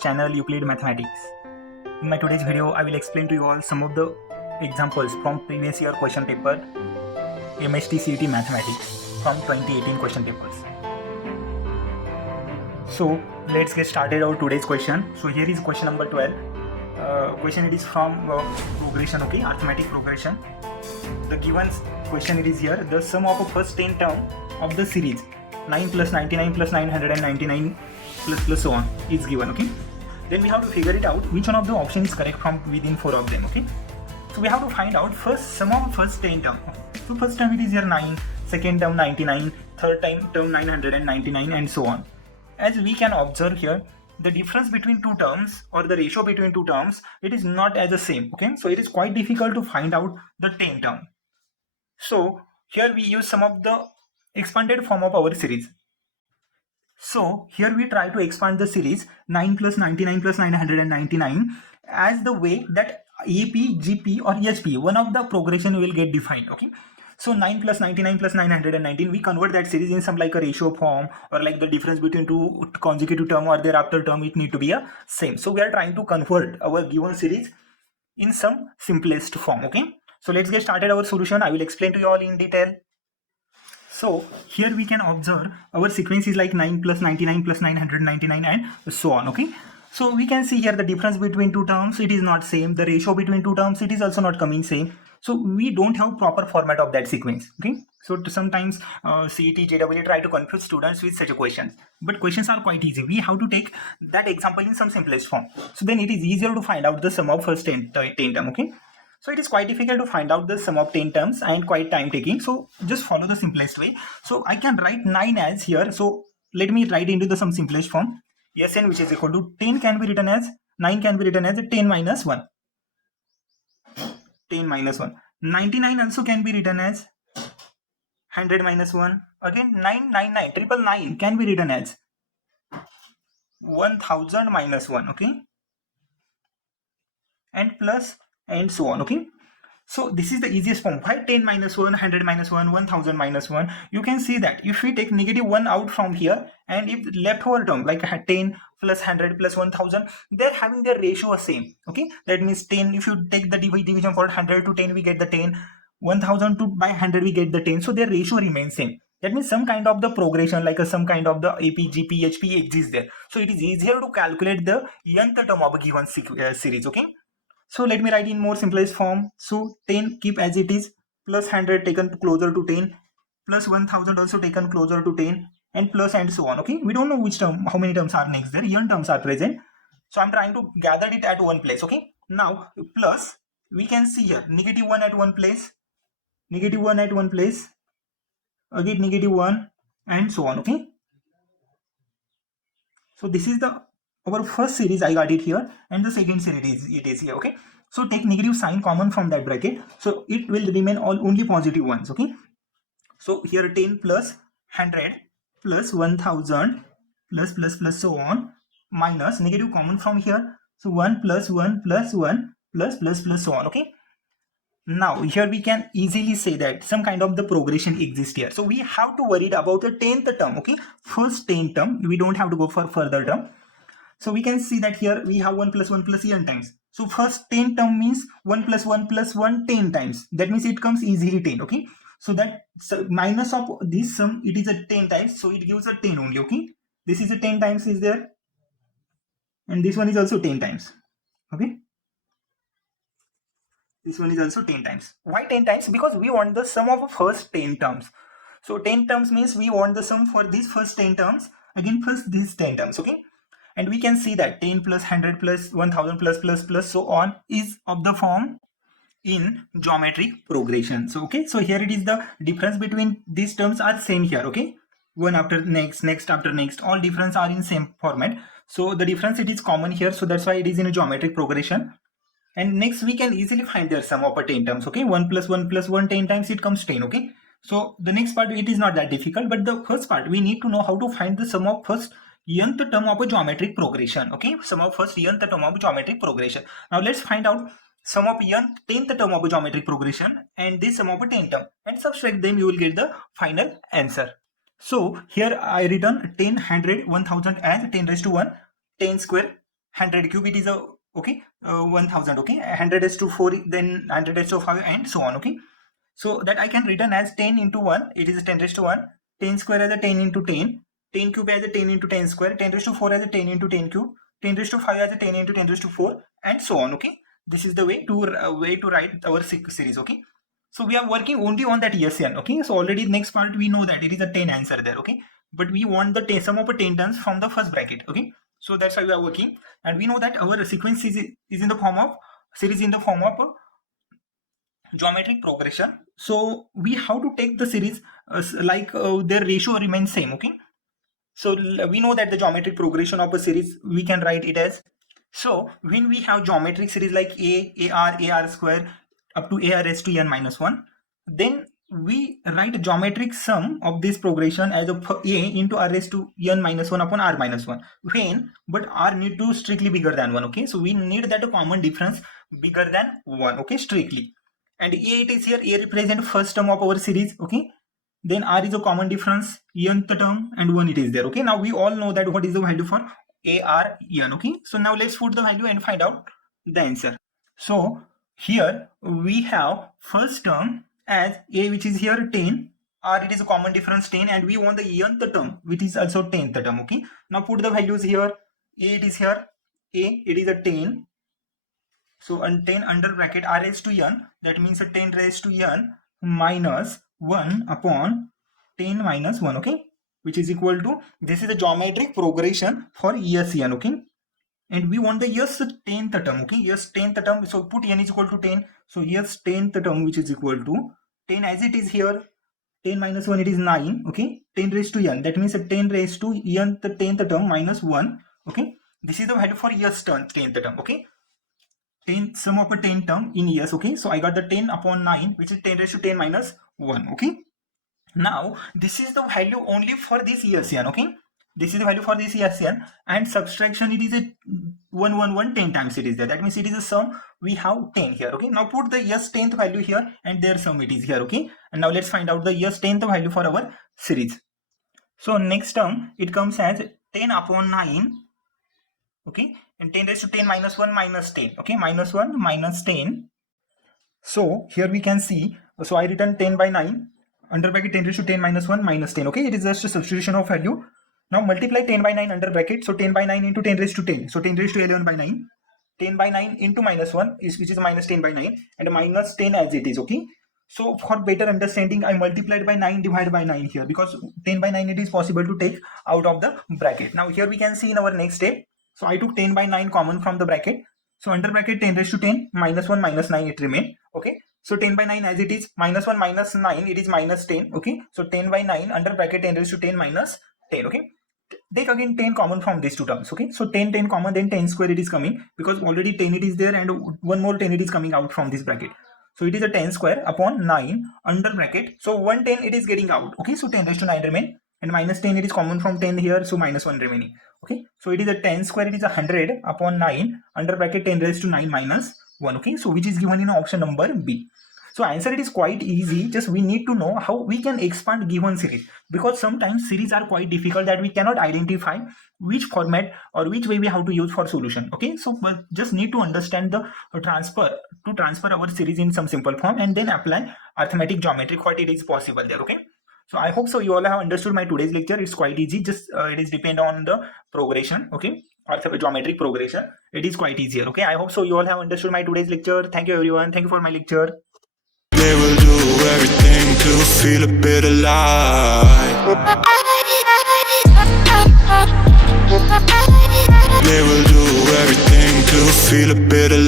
channel Euclid Mathematics. In my today's video, I will explain to you all some of the examples from previous year question paper MHT-CET Mathematics from 2018 question papers. So let's get started our today's question. So here is question number 12. Question it is from progression, okay, arithmetic progression. The given question it is here, the sum of a first 10 term of the series 9 plus 99 plus 999 plus so on is given, okay. Then we have to figure it out which one of the options is correct from within 4 of them, okay. So we have to find out first sum of first 10 term. So first term it is here 9, second term 99, third term 999 and so on. As we can observe here, the difference between two terms or the ratio between two terms, it is not as the same, okay. So it is quite difficult to find out the 10 term. So here we use some of the expanded form of our series. So here we try to expand the series 9 plus 99 plus 999 as the way that AP, GP or HP, one of the progression will get defined, okay. So 9 plus 99 plus 919, we convert that series in some like a ratio form or like the difference between two consecutive term or thereafter term, it need to be a same. So we are trying to convert our given series in some simplest form, okay. So let's get started our solution. I will explain to you all in detail. So here we can observe our sequence is like 9 plus 99 plus 999 and so on, okay. So we can see here the difference between two terms, it is not same. The ratio between two terms, it is also not coming same. So we don't have proper format of that sequence, okay. So sometimes CET, JEE try to confuse students with such a questions, but questions are quite easy. We have to take that example in some simplest form. So then it is easier to find out the sum of first 10 term, okay. So it is quite difficult to find out the sum of 10 terms and quite time taking. So just follow the simplest way. So I can write 9 as here. So let me write into the some simplest form. Sn which is equal to 10 can be written as 9 can be written as 10 minus 1. 10 minus 1. 99 also can be written as 100 minus 1. Again 999 999 can be written as 1000 minus 1, okay, and plus and so on, okay. So this is the easiest form. Why 10 minus 1, 100 minus 1, 1000 minus 1? You can see that if we take negative 1 out from here and if leftover term like 10 plus 100 plus 1000, they're having their ratio same, okay. That means 10, if you take the division for 100 to 10, we get the 10, 1000 to by 100 we get the 10. So their ratio remains same. That means some kind of the progression like some kind of the AP, GP, HP exists there. So it is easier to calculate the nth term of a given series, okay. So let me write in more simplest form. So 10 keep as it is, plus 100 taken closer to 10, plus 1000 also taken closer to 10, and plus and so on, okay. We don't know which term, how many terms are next there, n terms are present. So I'm trying to gather it at one place, okay. Now plus, we can see here negative 1 at one place, negative 1 at one place, again negative 1 and so on, okay. So this is the our first series, I got it here, and the second series it is here, okay. So take negative sign common from that bracket, so it will remain only positive ones, okay. So here 10 plus 100 plus 1000 plus so on, minus negative common from here, so 1 plus 1 plus 1 plus so on, okay. Now here we can easily say that some kind of the progression exists here. So we have to worry about the 10th term, okay. First 10 term, we don't have to go for further term. So we can see that here we have 1 plus n times. So first 10 term means 1 plus 1 plus 1 10 times. That means it comes easily 10, okay. So that minus of this sum, it is a 10 times. So it gives a 10 only, okay. This is a 10 times is there. And this one is also 10 times, okay. This one is also 10 times. Why 10 times? Because we want the sum of first 10 terms. So 10 terms means we want the sum for these first 10 terms. Again first these 10 terms, okay. And we can see that 10 plus 100 plus 1000 plus so on is of the form in geometric progression. So okay, so here it is the difference between these terms are same here, okay. One after next after next, all difference are in same format. So the difference it is common here, so that's why it is in a geometric progression. And next we can easily find their sum of 10 terms, okay. 1 plus 1 plus 1 10 times it comes 10, okay. So the next part it is not that difficult, but the first part we need to know how to find the sum of first nth term of a geometric progression, okay. Sum of first nth term of a geometric progression. Now let's find out sum of 10th term of a geometric progression and this sum of a 10th term, and subtract them, you will get the final answer. So here I written 10, 100, 1000 as 10 raised to 1, 10 square 100 cube, it is a 1000, okay, 100 is to 4, then 100 is to 5, and so on, okay. So that I can written as 10 into 1, it is 10 raised to 1, 10 square as a 10 into 10, 10 cube as a 10 into 10 square, 10 raised to 4 as a 10 into 10 cube, 10 raised to 5 as a 10 into 10 raised to 4, and so on, okay. This is the way to write our series, okay. So we are working only on that ESN, okay. So already next part we know that it is a 10 answer there, okay. But we want the sum of 10 terms from the first bracket, okay. So that's why we are working, and we know that our sequence is in the form of series in the form of geometric progression. So we have to take the series their ratio remains same, okay. So we know that the geometric progression of a series, we can write it as, so when we have geometric series like AR square up to AR raised to n minus 1, then we write a geometric sum of this progression as of A into R raised to n minus 1 upon R minus 1. When, but R need to strictly bigger than 1, okay. So we need that a common difference bigger than 1, okay, strictly. And A it is here, A represent first term of our series, okay. Then R is a common difference, nth term, and 1 it is there, okay. Now we all know that what is the value for AR n, okay. So now let's put the value and find out the answer. So here we have first term as A, which is here 10, R it is a common difference 10, and we want the nth term which is also 10th term, okay. Now put the values here. A it is here, A it is a 10, so 10 under bracket R raised to n, that means a 10 raised to n minus 1 upon 10 minus 1, okay, which is equal to, this is the geometric progression for ESN, okay. And we want the yes 10th term, okay, yes 10th term, so put n is equal to 10, so yes 10th term which is equal to 10 as it is here, 10 minus 1 it is 9, okay, 10 raised to n, that means 10 raised to n the 10th term minus 1, okay. This is the value for yes 10th term, okay. 10 sum of a 10 term in years, okay. So I got the 10 upon 9, which is 10 raised to 10 minus 1, okay. Now this is the value only for this ESN, okay. This is the value for this ESN, and subtraction it is a 10 times it is there, that means it is a sum, we have 10 here, okay. Now put the yes 10th value here and their sum it is here, okay. And now let's find out the yes 10th value for our series. So next term it comes as 10 upon 9, okay, and 10 raised to 10 minus 1 minus 10, okay, minus 1 minus 10. So here we can see, so I written 10 by 9 under bracket 10 raised to 10 minus 1 minus 10, okay. It is just a substitution of value. Now multiply 10 by 9 under bracket, so 10 by 9 into 10 raised to 10, so 10 raised to 11 by 9, 10 by 9 into minus 1 which is minus 10 by 9, and minus 10 as it is, okay. So for better understanding, I multiplied by 9 divided by 9 here, because 10 by 9 it is possible to take out of the bracket. Now here we can see in our next step, so I took 10 by 9 common from the bracket, so under bracket 10 raised to 10 minus 1 minus 9 it remain, okay. So 10 by 9 as it is, minus 1 minus 9 it is minus 10, okay. So 10 by 9 under bracket 10 raised to 10 minus 10, okay. Take again 10 common from these two terms, okay. So 10 common, then 10 square it is coming, because already 10 it is there and one more 10 it is coming out from this bracket. So it is a 10 square upon 9 under bracket, so 110 it is getting out, okay. So 10 raised to 9 remain, and minus 10 it is common from 10 here, so minus 1 remaining, okay. So it is a 10 square, it is 100 upon 9 under bracket 10 raised to 9 minus 1, okay. So which is given in option number B. So answer it is quite easy, just we need to know how we can expand given series, because sometimes series are quite difficult that we cannot identify which format or which way we have to use for solution, okay. So but just need to understand the transfer our series in some simple form, and then apply arithmetic geometric what it is possible there, okay. So I hope so you all have understood my today's lecture. It's quite easy, just it is depend on the progression, okay, or geometric progression. It is quite easier, okay. I hope so you all have understood my today's lecture. Thank you everyone, thank you for my lecture. They will do everything to feel a bit alive. They will do everything to feel a bit alive.